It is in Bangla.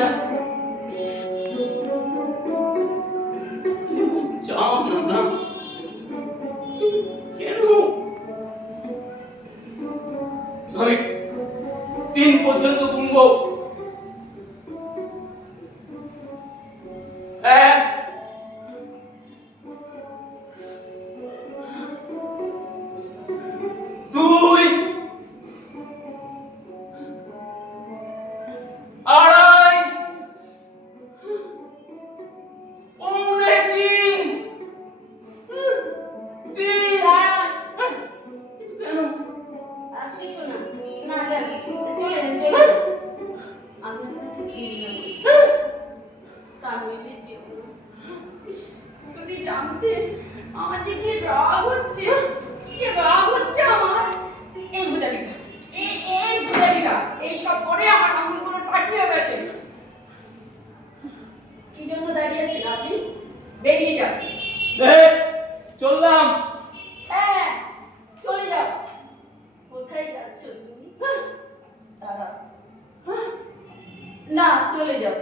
না? যাও না না, কেন? আমি 3 পর্যন্ত গুনবো। 1, 2, 2.5, পৌনে 3, 3। কেন? কিছু না, না যান, চলে যান, চলে যান। আমি আপনাকে ঘৃণা করি, তা নইলে যেও না। ইস, যদি জানতে আমার যে কি রাগ হচ্ছে, কি রাগ হচ্ছে আমার। এই ভুদারিটা, এই ভুদারিটা, এই সব করে আমার আঙুল পুরো পাঠিয়ে গেছে। কি জন্য দাঁড়িয়ে আছেন আপনি? বেরিয়ে যান। বেশ, চললাম। হ্যাঁ, চলে যাও। কোথায় যাচ্ছ তুমি? দাঁড়াও। না, চলে যাও।